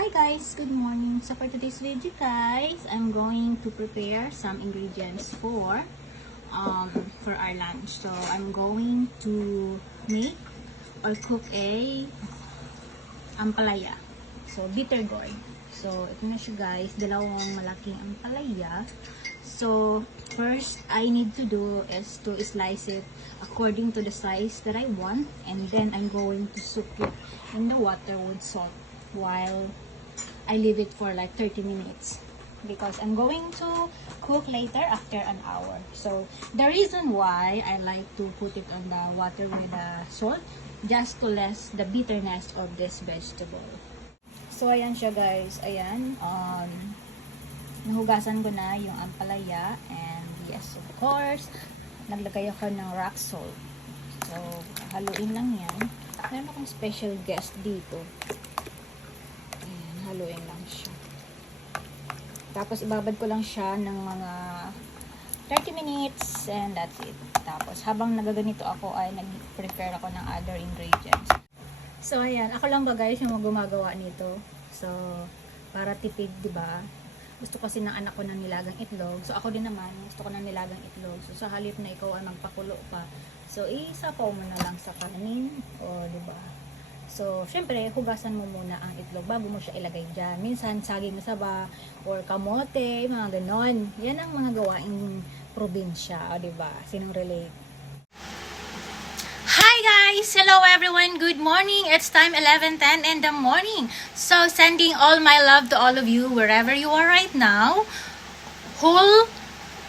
Hi guys, good morning. So for today's video guys, I'm going to prepare some ingredients for our lunch. So I'm going to make or cook a ampalaya. So bitter gourd. So ito na siya guys, dalawang malaking ampalaya. So first I need to do is to slice it according to the size that I want, and then I'm going to soak it in the water with salt while I leave it for like 30 minutes because I'm going to cook later after an hour. So the reason why I like to put it on the water with the salt, just to less the bitterness of this vegetable. So ayan siya guys, ayan, nahugasan ko na yung ampalaya, and yes, of course naglagay ako ng rock salt. So haluin lang yan. Meron akong special guest dito. Haluin lang siya. Tapos ibabad ko lang siya ng mga 30 minutes and that's it. Tapos habang nagaganito ako ay nag-prepare ako ng other ingredients. So ayan, ako lang ba guys yung gumagawa nito. So para tipid, 'di ba? Gusto kasi ng anak ko ng nilagang itlog. So ako din naman, gusto ko ng nilagang itlog. So sa halip na ikaw ay magpakulo pa, so isapaw mo na lang sa kanin, o 'di ba? So, syempre, hugasan mo muna ang itlog bago mo siya ilagay dyan. Minsan, saging na saba, or kamote, mga ganon. Yan ang mga gawaing probinsya, o diba? Sinong relate? Hi guys! Hello everyone! Good morning! It's time 11:10 in the morning. So, sending all my love to all of you wherever you are right now. Whole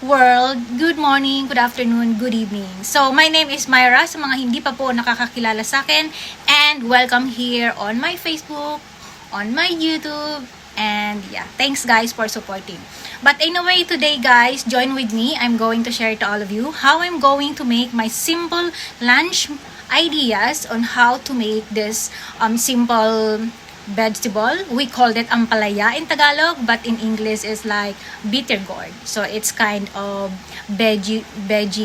world, good morning, good afternoon, good evening. So, my name is Myra, sa mga hindi pa po nakakakilala sa akin, and welcome here on my Facebook, on my YouTube, and yeah, thanks guys for supporting. But anyway, today guys, join with me. I'm going to share to all of you how I'm going to make my simple lunch ideas on how to make this simple vegetable. We called it ampalaya in Tagalog, but in English is like bitter gourd. So it's kind of veggie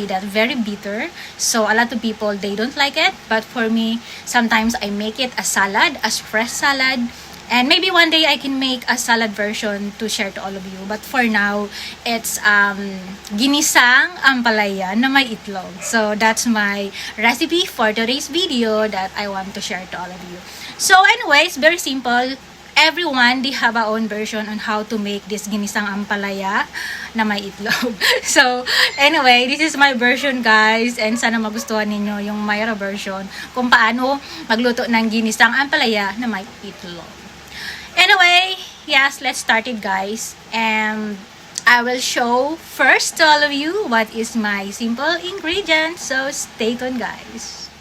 that's very bitter. So a lot of people, they don't like it, but for me, sometimes I make it as salad, as fresh salad. And maybe one day I can make a salad version to share to all of you. But for now, it's ginisang ampalaya na may itlog. So that's my recipe for today's video that I want to share to all of you. So anyways, very simple. Everyone, they have a own version on how to make this ginisang ampalaya na may itlog. So anyway, this is my version guys, and sana magustuhan ninyo yung Myra version kung paano magluto ng ginisang ampalaya na may itlog. Anyway, yes, let's start it guys. And I will show first to all of you what is my simple ingredients. So stay tuned guys.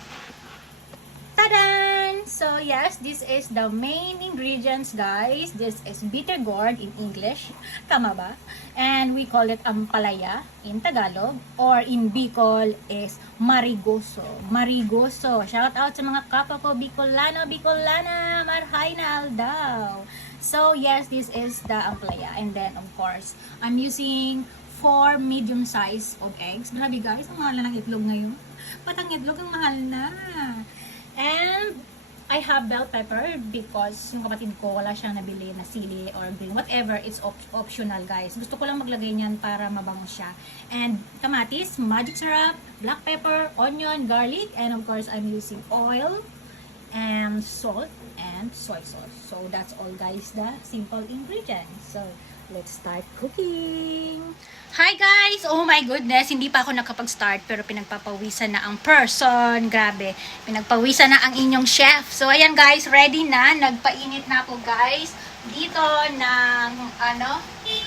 Tadan! So yes, this is the main ingredients guys. This is bitter gourd in English. Tama ba? And we call it ampalaya in Tagalog. Or in Bicol is marigoso. Marigoso. Shout out sa mga kapwa ko Bicolano, Bicolana. Marhay na aldaw. So yes, this is the ampalaya. And then of course, I'm using 4 medium size of eggs. Grabe guys, ang mahal na ng itlog ngayon. Patang itlog ang mahal na. And I have bell pepper because yung kapatid ko wala siyang nabili na sili or green. Whatever, it's optional guys. Gusto ko lang maglagay niyan para mabango siya. And kamatis, magic syrup, black pepper, onion, garlic, and of course I'm using oil and salt and soy sauce. So that's all guys, the simple ingredients. So let's start cooking. Hi guys! Oh my goodness, hindi pa ako nakapag-start pero pinagpapawisan na ang person. Grabe, pinagpawisan na ang inyong chef. So ayan guys, ready na. Nagpainit na ako guys dito ng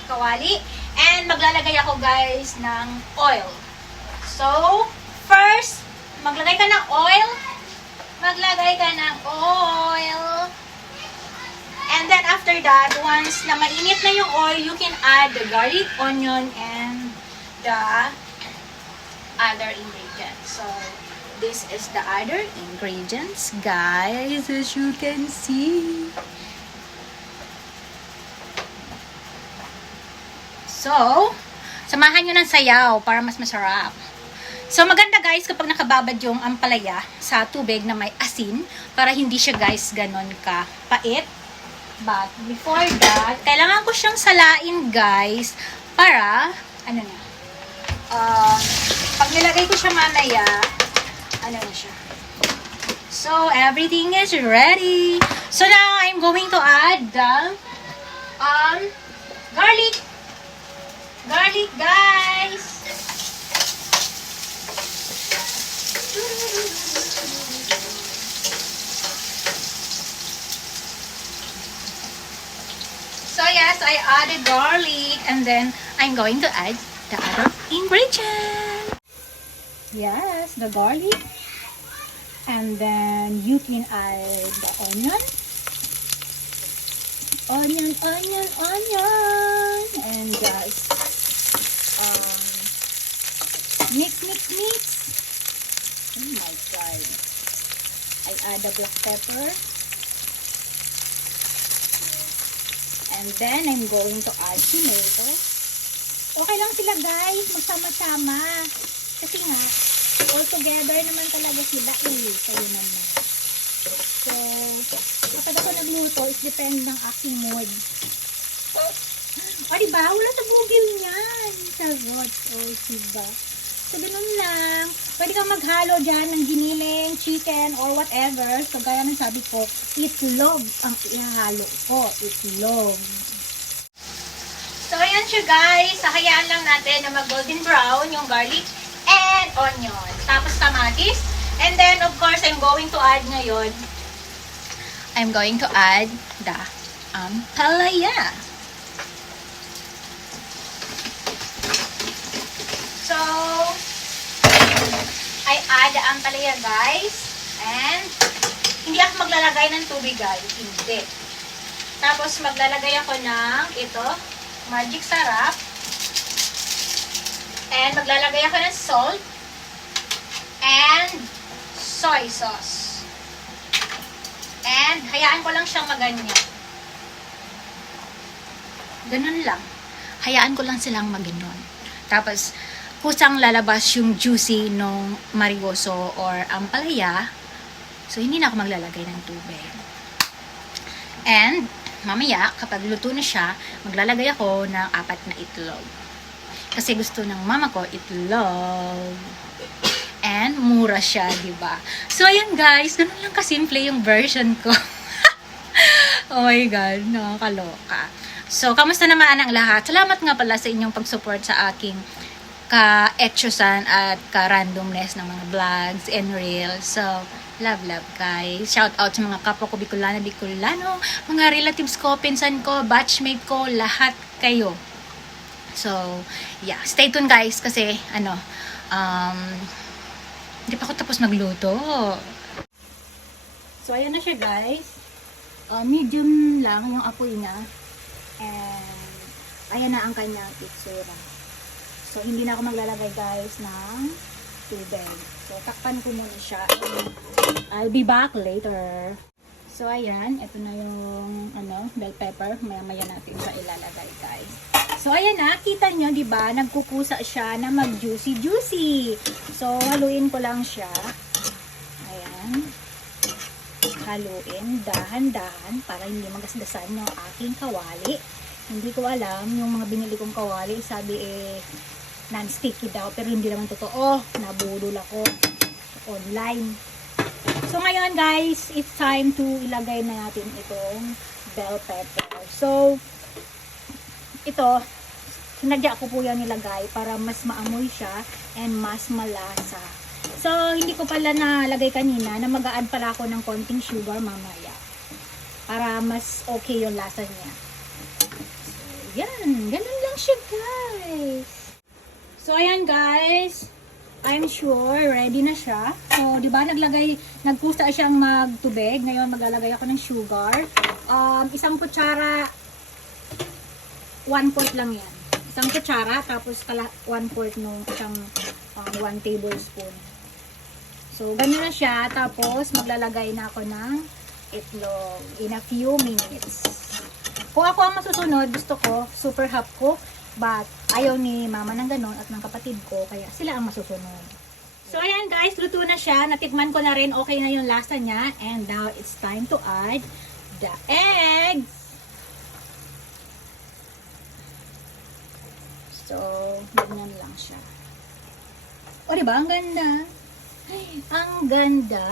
kawali. And maglalagay ako guys ng oil. So, first, maglagay ka ng oil. Maglagay ka ng oil. And then after that, once na mainit na yung oil, you can add the garlic, onion, and the other ingredients. So, this is the other ingredients, guys, as you can see. So, samahan nyo ng sayaw para mas masarap. So, maganda guys kapag nakababad yung ampalaya sa tubig na may asin para hindi siya guys ganon ka pait. But before that, kailangan ko siyang salain, guys, para, ano na, pag nilagay ko siya mamaya, ano na siya. So, everything is ready. So, now, I'm going to add the, garlic. Garlic, guys. So yes, I added garlic and then I'm going to add the other ingredient. Yes, the garlic. And then you can add the onion. Onion. And just mix. Oh my god. I add the black pepper. And then I'm going to add tomato. Okay lang sila guys, magsama-sama. Kasi nga, all together naman talaga sila eh. Kayo naman. So, kapag ako nagluto, is depend ng aking mood. O, diba? Wala sa bugil niyan. Sarot. O, diba? So, ganun lang. Pwede kang maghalo dyan ng giniling, chicken, or whatever. So, gaya ng sabi ko, itlog ang ihalo ko. Itlog. So ayan siya guys, hayaan lang natin na mag-golden brown yung garlic and onion. Tapos kamatis. And then of course, I'm going to add ngayon, I'm going to add the ampalaya. So, I add the ampalaya guys. And hindi ako maglalagay ng tubig guys. Hindi. Tapos maglalagay ako ng ito, magic sarap. And maglalagay ako ng salt and soy sauce. And hayaan ko lang siyang maganyan. Ganun lang. Hayaan ko lang silang maganon. Tapos kusang lalabas yung juicy nung marigoso or ampalaya. So hindi na ako maglalagay ng tubig. And mamaya, kapag luto na siya, maglalagay ako ng 4 na itlog. Kasi gusto ng mama ko, itlog. And mura siya, diba? So, ayan guys, ganun lang kasimple yung version ko. Oh my God, nakakaloka. So, kamusta naman ang lahat? Salamat nga pala sa inyong pag-support sa aking ka-etchosan at ka-randomness ng mga vlogs and reels. So, love guys. Shout out sa mga kapwa ko Bicolano, mga relatives ko, pinsan ko, batchmate ko, lahat kayo. So, yeah. Stay tuned guys kasi, hindi pa ako tapos magluto. So, ayan na siya guys. Medium lang yung apoy niya. And, ayan na ang kanyang itsura. So, hindi na ako maglalagay guys ng tubig. So, takpan ko muna siya. I'll be back later. So, ayan. Ito na yung, bell pepper. Maya-maya natin sa ilalagay guys. So, ayan na. Kita nyo, diba? Nagkukusa siya na mag-juicy. So, haluin ko lang siya. Ayan. Haluin. Dahan-dahan para hindi magasdasan yung aking kawali. Hindi ko alam. Yung mga binili kong kawali, sabi non-sticky daw. Pero hindi naman totoo. Nabudol ako online. So, ngayon guys, it's time to ilagay na natin itong bell pepper. So, ito, sinadya ko po yan nilagay para mas maamoy siya and mas malasa. So, hindi ko pala nalagay kanina na mag-a-add pala ako ng konting sugar mamaya. Para mas okay yung lasa niya. So, yan. Ganun lang siya guys. So, ayan guys. I'm sure ready na siya. So, di ba nagkusta siyang magtubig. Ngayon maglalagay ako ng sugar. Isang kutsara, 1/4 lang yan. Isang kutsara, tapos 1/4 nung isang 1 tablespoon. So, ganyan na siya. Tapos, maglalagay na ako ng itlog in a few minutes. Kung ako ang masusunod, gusto ko, super half cook. But, ayaw ni mama ng ganon at ng kapatid ko, kaya sila ang masusunod. So, ayan guys, luto na siya. Natikman ko na rin, okay na yung lasa niya. And now, it's time to add the eggs. Ganyan lang siya. O, diba? Ang ganda. Ay, ang ganda.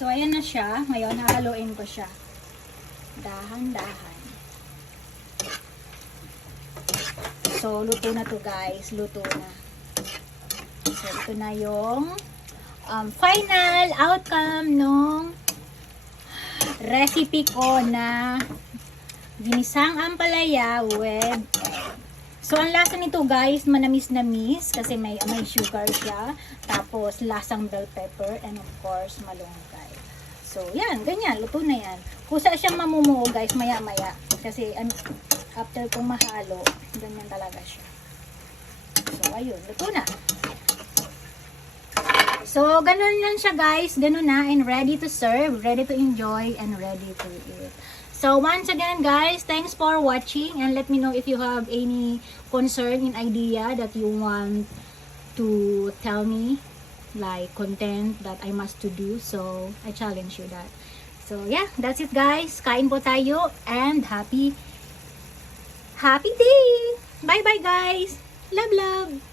So, ayan na siya. Ngayon, hahaluin ko siya. Dahan-dahan. So, luto na to guys. Luto na. So, ito na yung final outcome nung recipe ko na ginisang ampalaya with egg. So, ang lasa nito guys, manamis-namis kasi may sugar siya. Tapos, lasang bell pepper and of course, malunggay. So, yan. Ganyan. Luto na yan. Kusa siyang mamumuo guys, maya-maya. Kasi, after kong mahalo, ganyan talaga siya. So, ayun. Luto na. So, ganun lang siya guys. Ganun na. And ready to serve, ready to enjoy, and ready to eat. So, once again guys, thanks for watching. And let me know if you have any concern and idea that you want to tell me. Like, content that I must to do. So, I challenge you that. So, yeah. That's it guys. Kain po tayo. And happy day! Bye-bye guys! Love, love!